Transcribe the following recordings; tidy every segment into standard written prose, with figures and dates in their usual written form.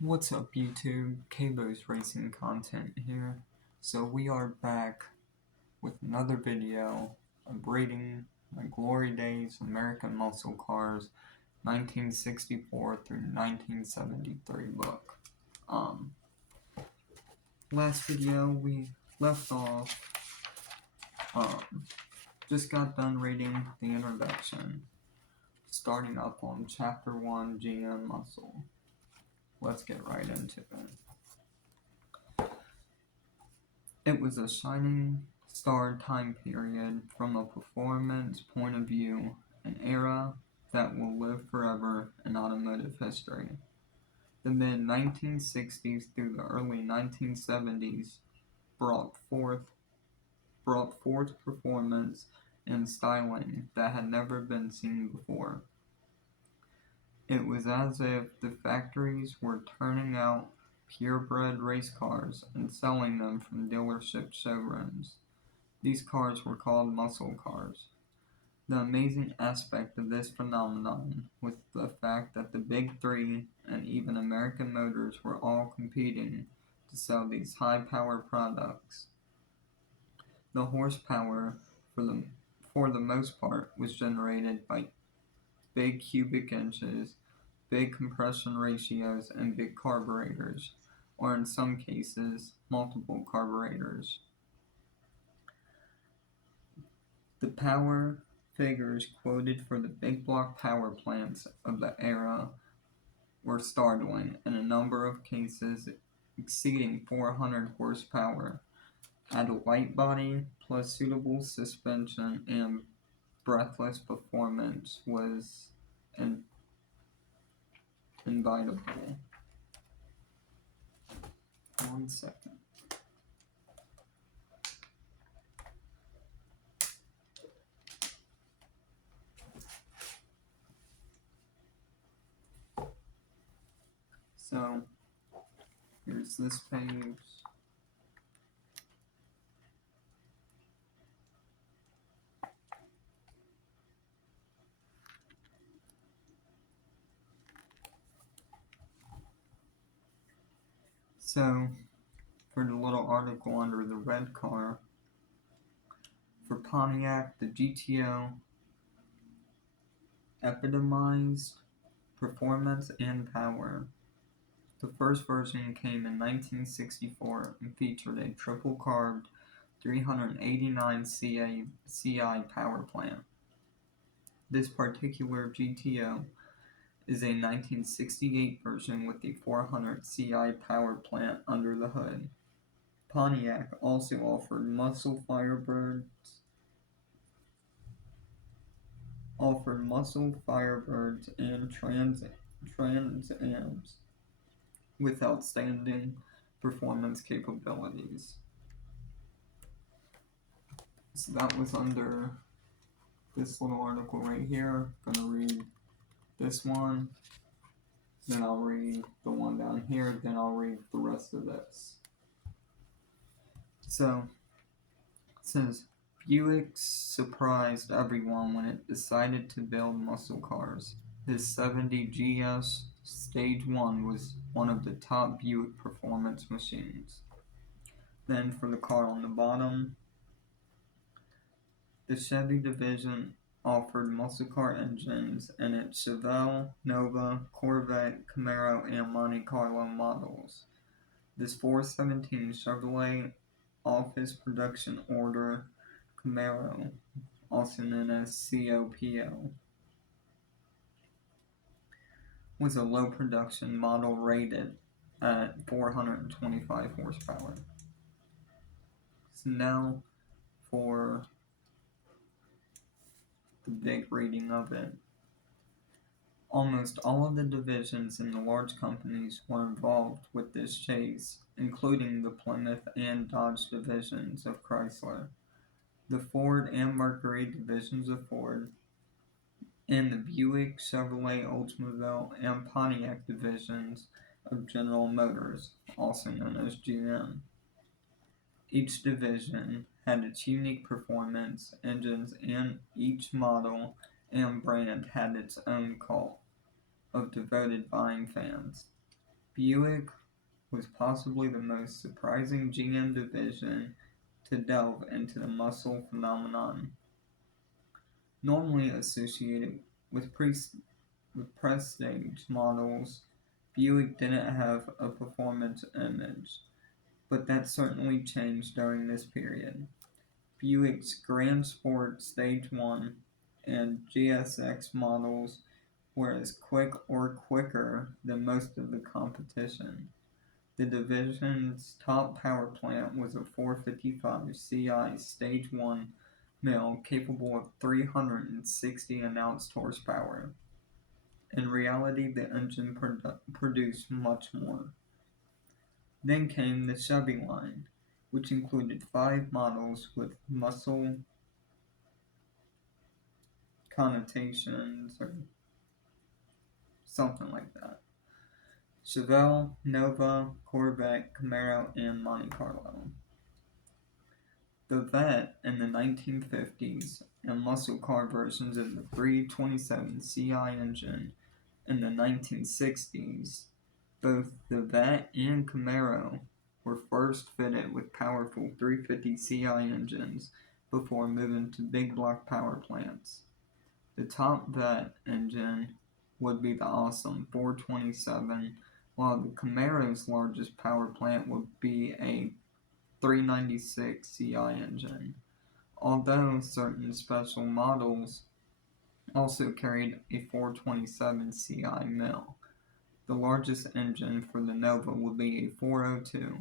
What's up YouTube? Kabo's Racing Content here. So we are back with another video of rating my Glory Days American Muscle Cars 1964 through 1973 book. Last video we left off, just got done reading the introduction, starting up on Chapter 1 GM Muscle. Let's get right into it. It was a shining star time period from a performance point of view, an era that will live forever in automotive history. The mid-1960s through the early 1970s brought forth performance and styling that had never been seen before. It was as if the factories were turning out purebred race cars and selling them from dealership showrooms. These cars were called muscle cars. The amazing aspect of this phenomenon was the fact that the Big Three and even American Motors were all competing to sell these high-power products. The horsepower, for the most part, was generated by big cubic inches, big compression ratios, and big carburetors, or in some cases, multiple carburetors. The power figures quoted for the big block power plants of the era were startling, in a number of cases exceeding 400 horsepower, at a light body plus suitable suspension and breathless performance was inevitable. 1 second. So, here's this page. So, for the little article under the red car, for Pontiac, the GTO epitomized performance and power. The first version came in 1964 and featured a triple-carbed 389 CI power plant. This particular GTO is a 1968 version with the 400 CI power plant under the hood. Pontiac also offered muscle Firebirds and Trans Ams with outstanding performance capabilities. So that was under this little article right here. I'm gonna read this one, then I'll read the one down here, then I'll read the rest of this. So, it says, Buick surprised everyone when it decided to build muscle cars. This 70 GS Stage 1 was one of the top Buick performance machines. Then for the car on the bottom, the Chevy division offered muscle car engines in its Chevelle, Nova, Corvette, Camaro, and Monte Carlo models. This 417 Chevrolet Office Production Order Camaro, also known as COPO, was a low production model rated at 425 horsepower. So now for the big reading of it. Almost all of the divisions in the large companies were involved with this chase, including the Plymouth and Dodge divisions of Chrysler, the Ford and Mercury divisions of Ford, and the Buick, Chevrolet, Oldsmobile, and Pontiac divisions of General Motors, also known as GM. Each division had its unique performance engines, and each model and brand had its own cult of devoted buying fans. Buick was possibly the most surprising GM division to delve into the muscle phenomenon. Normally associated with prestige models, Buick didn't have a performance image, but that certainly changed during this period. Buick's Grand Sport Stage 1 and GSX models were as quick or quicker than most of the competition. The division's top power plant was a 455 CI Stage 1 mill capable of 360 announced horsepower. In reality, the engine produced much more. Then came the Chevy line, which included 5 models with muscle connotations or something like that. Chevelle, Nova, Corvette, Camaro, and Monte Carlo. The Vette in the 1950s and muscle car versions of the 327 CI engine in the 1960s, both the Vette and Camaro were first fitted with powerful 350 CI engines before moving to big block power plants. The top Vette engine would be the awesome 427, while the Camaro's largest power plant would be a 396 CI engine, although certain special models also carried a 427 CI mill. The largest engine for the Nova would be a 402.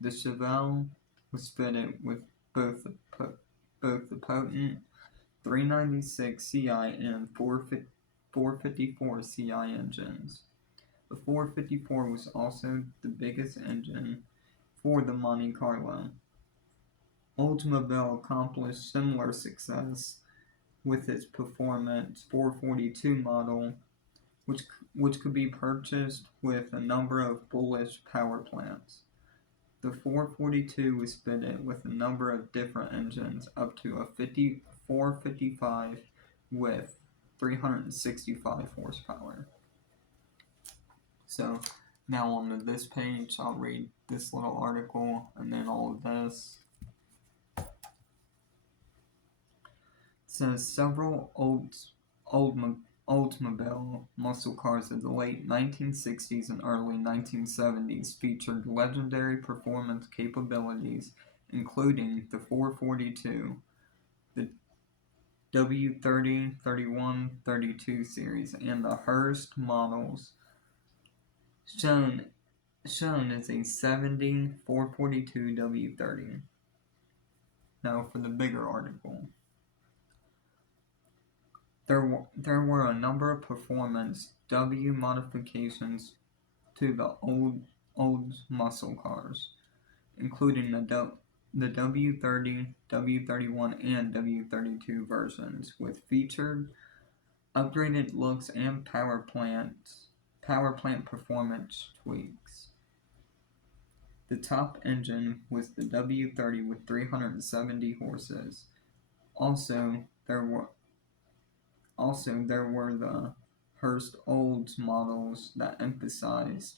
The Chevelle was fitted with both the potent 396 CI and 454 CI engines. The 454 was also the biggest engine for the Monte Carlo. Oldsmobile accomplished similar success with its performance 442 model, which could be purchased with a number of bullish power plants. The 442 was fitted with a number of different engines up to a 455 with 365 horsepower. So now on to this page, I'll read this little article and then all of this. It says several Oldsmobile muscle cars of the late 1960s and early 1970s featured legendary performance capabilities, including the 442, the W30, 31, 32 series, and the Hurst models. Shown is a 70 442 W30. Now for the bigger article. There were a number of performance W modifications to the old muscle cars, including the W30, W31, and W32 versions, with featured upgraded looks and power plant performance tweaks. The top engine was the W30 with 370 horses. Also, there were the Hurst Olds models that emphasized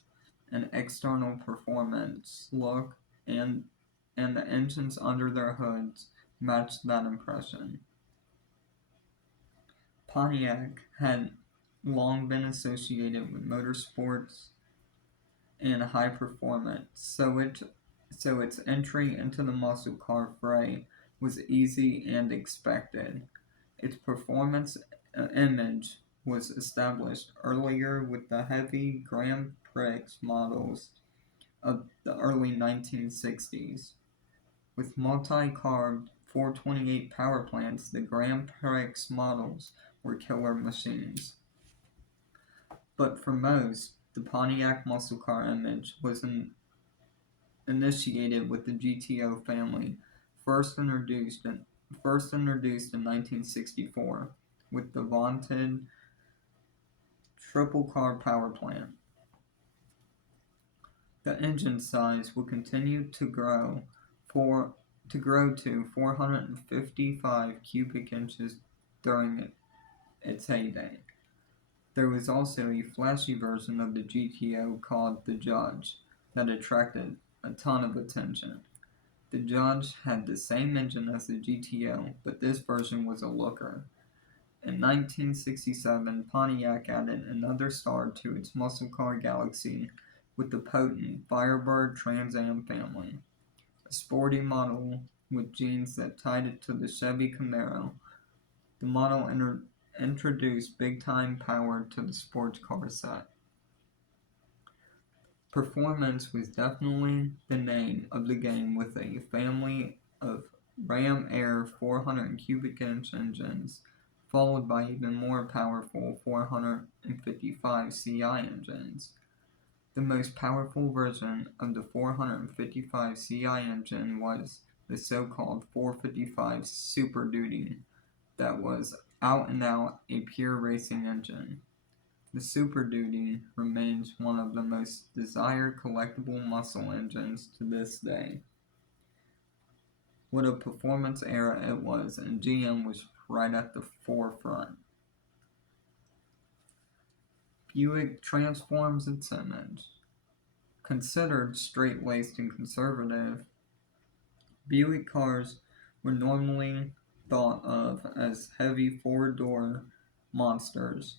an external performance look, and the engines under their hoods matched that impression. Pontiac had long been associated with motorsports and high performance, so its entry into the muscle car fray was easy and expected. Its performance image was established earlier with the heavy Grand Prix models of the early 1960s. With multi-carb 428 power plants, the Grand Prix models were killer machines. But for most, the Pontiac muscle car image was initiated with the GTO family, first introduced in 1964 with the vaunted triple carb power plant. The engine size will continue to grow to 455 cubic inches during its heyday. There was also a flashy version of the GTO called the Judge that attracted a ton of attention. The Judge had the same engine as the GTO, but this version was a looker. In 1967, Pontiac added another star to its muscle car galaxy with the potent Firebird Trans Am family, a sporty model with genes that tied it to the Chevy Camaro. The model introduced big-time power to the sports car set. Performance was definitely the name of the game, with a family of Ram Air 400 cubic inch engines, followed by even more powerful 455 CI engines. The most powerful version of the 455 CI engine was the so-called 455 Super Duty, that was out and out a pure racing engine. The Super Duty remains one of the most desired collectible muscle engines to this day. What a performance era it was, and GM was right at the forefront. Buick transforms its image. Considered straight-laced and conservative, Buick cars were normally thought of as heavy four-door monsters.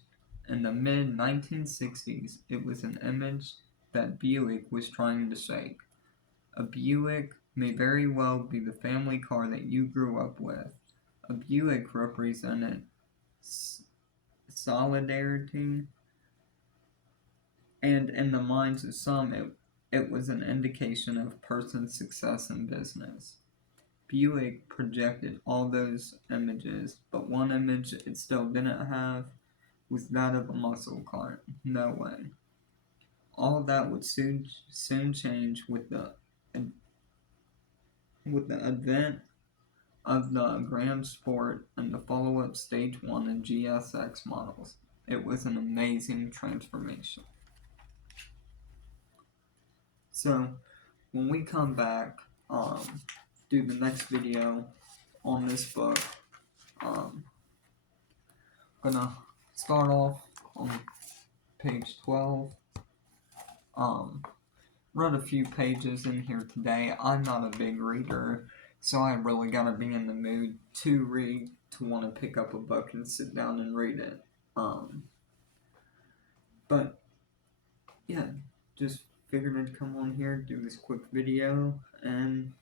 In the mid-1960s, it was an image that Buick was trying to shake. A Buick may very well be the family car that you grew up with. A Buick represented solidarity, and in the minds of some, it was an indication of a person's success in business. Buick projected all those images, but one image it still didn't have was that of a muscle car. No way. All of that would soon change with the advent of the Grand Sport and the follow-up Stage 1 and GSX models. It was an amazing transformation. So, when we come back, do the next video on this book, I'm gonna start off on page 12. Read a few pages in here today. I'm not a big reader, so I really gotta be in the mood to read, to want to pick up a book and sit down and read it. But yeah, just figured I'd come on here, do this quick video, and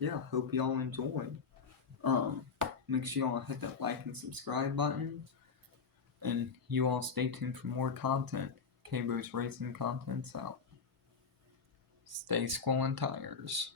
yeah, hope y'all enjoyed. Make sure y'all hit that like and subscribe button, and you all stay tuned for more content. Cabo's Racing content's out. Stay squalling tires.